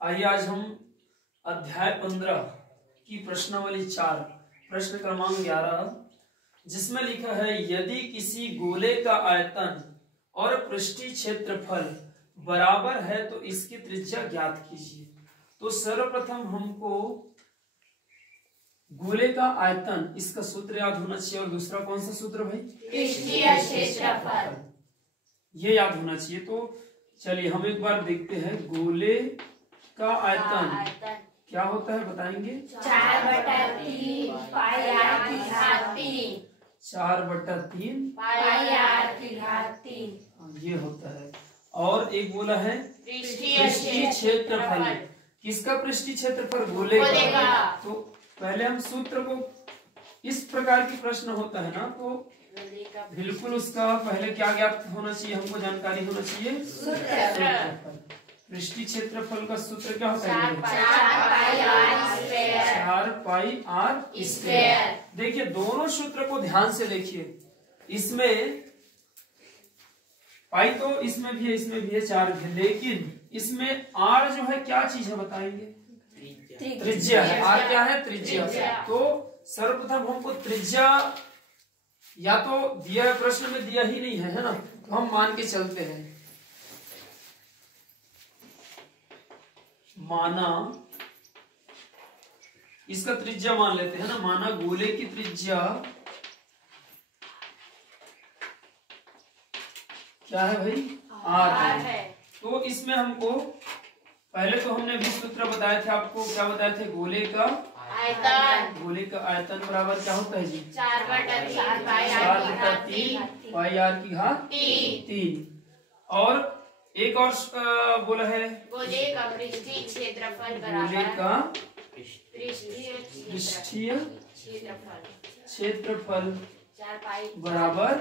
आइए आज हम अध्याय 15 की प्रश्नावली 4 प्रश्न क्रमांक 11 जिसमें लिखा है यदि किसी गोले का आयतन और पृष्ठीय क्षेत्रफल बराबर है तो इसकी त्रिज्या ज्ञात कीजिए। तो सर्वप्रथम हमको गोले का आयतन इसका सूत्र याद होना चाहिए और दूसरा कौन सा सूत्र भाई? पृष्ठीय क्षेत्रफल। ये याद होना चाहिए। तो चलिए हम एक बार देखते हैं गोले का आयतन क्या होता है बताएंगे? 4/3 पाई r की घात 3। 4/3 पाई r की घात 3 ये होता है। और एक बोला है पृष्ठीय क्षेत्रफल। किसका पृष्ठीय क्षेत्रफल? गोले का। तो पहले हम सूत्र को इस प्रकार की प्रश्न होता है ना तो बिल्कुल उसका पहले क्या ज्ञात होना चाहिए, हमको जानकारी होना चाहिए सूत्र। पृष्ठीय क्षेत्रफल का सूत्र क्या होता है? 4 पाई r स्क्वायर। देखिए दोनों सूत्र को ध्यान से देखिए। इसमें पाई तो इसमें भी है 4 भी है, लेकिन इसमें r जो है क्या चीज है बताएंगे? त्रिज्या है। r क्या है? त्रिज्या। तो सर्वप्रथम हमको त्रिज्या या तो दिया है, प्रश्न में दिया ही नहीं है ना, तो हम मान के चलते हैं। माना इसका त्रिज्या मान लेते हैं ना, माना गोले की त्रिज्या क्या है भाई? r है। तो इसमें हमको पहले तो हमने भी सूत्र बताए थे आपको, क्या बताए थे? गोले का आयतन। गोले का आयतन बराबर क्या होता है जी? 4/3 पाई r की घात 3। और एक और बोला है गोले का पृष्ठीय क्षेत्रफल गोले का पृष्ठीय क्षेत्रफल 4 पाई बराबर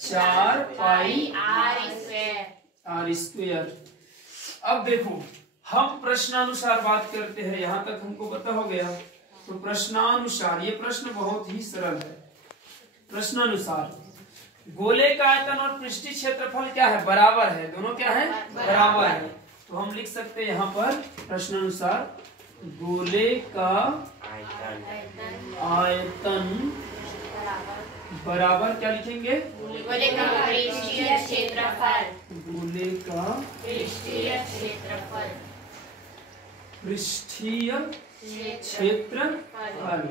4 पाई r स्क्वायर। अब देखो हम प्रश्नानुसार बात करते हैं, यहाँ तक हमको पता हो गया। तो प्रश्नानुसार ये प्रश्न बहुत ही सरल है। प्रश्नानुसार गोले का आयतन और पृष्ठीय क्षेत्रफल क्या है? बराबर है। दोनों क्या है? बराबर है। तो हम लिख सकते हैं यहाँ पर प्रश्नानुसार गोले का आयतन बराबर क्या लिखेंगे? गोले का पृष्ठीय क्षेत्रफल। गोले का पृष्ठीय क्षेत्रफल। पृष्ठीय क्षेत्रफल।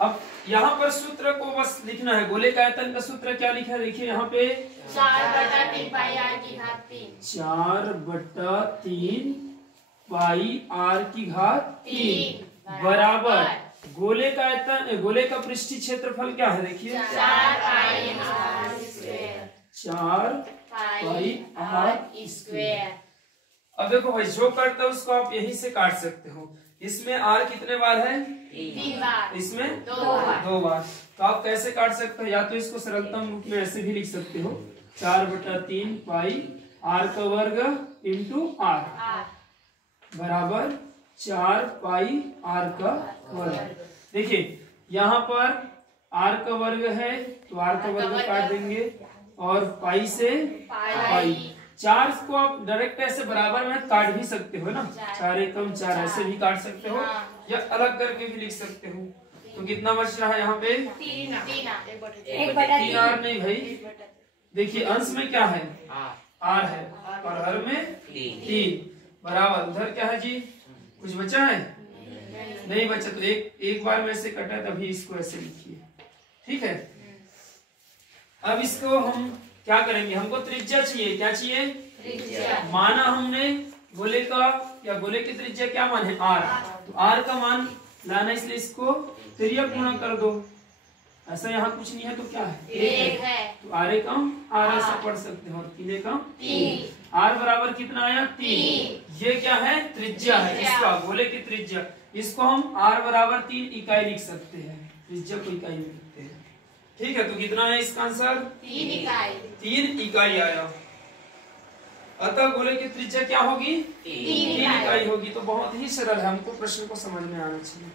अब यहाँ पर सूत्र को बस लिखना है। गोले का आयतन का सूत्र क्या लिखा है? देखिए यहाँ पे 4/3 पाई r की घात 3। 4/3 पाई r की घात 3 बराबर गोले का आयतन, गोले का पृष्ठीय क्षेत्रफल क्या है? देखिए 4 पाई r स्क्वायर। 4 पाई r स्क्वायर। अब देखो भाई जो करता है उसको आप यहीं से काट सकते हो। इसमें r कितने बार है? 3 बार। इसमें 2 बार। 2 बार। तो आप कैसे काट सकते हो? या तो इसको सरलतम रूप में ऐसे भी लिख सकते हो 4/3 पाई r का वर्ग इंटू r बराबर 4 पाई r का वर्ग। देखिए यहाँ पर r का वर्ग है तो r का वर्ग काट देंगे और पाई से पाई। 4 को आप डायरेक्ट ऐसे बराबर में काट भी सकते हो ना, 4 एकम 4 ऐसे भी काट सकते हो या अलग करके भी लिख सकते हो। तो कितना बच रहा है यहाँ पे? 3 r नहीं भाई। देखिए अंश में क्या है? r है और हर में 3 बराबर। उधर क्या है जी? कुछ बचा है? नहीं बचा। तो एक बार में से कटा तभी इसको ऐसे लिखिए। ठीक है। अब इसको हम क्या करेंगे? हमको त्रिज्या चाहिए। क्या चाहिए? त्रिज्या। माना हमने गोले का या गोले की त्रिज्या क्या मान है? r। तो r का मान लाना, इसलिए इसको तिर्यक गुणा कर दो। ऐसा यहाँ कुछ नहीं है तो क्या है? 1 है। तो r एकम r ऐसा पढ़ सकते हो। 3 एकम 3। r बराबर कितना आया? 3। ये क्या है? त्रिज्या है इसका, गोले की त्रिज्या। इसको हम r बराबर 3 इकाई लिख सकते हैं। त्रिज्या को इकाई में लिखते हैं। ठीक है। तो कितना है इसका आंसर? 3 इकाई। 3 इकाई आया। अतः गोले की त्रिज्या क्या होगी? 3 इकाई होगी। तो बहुत ही सरल है, हमको प्रश्न को समझ में आना चाहिए।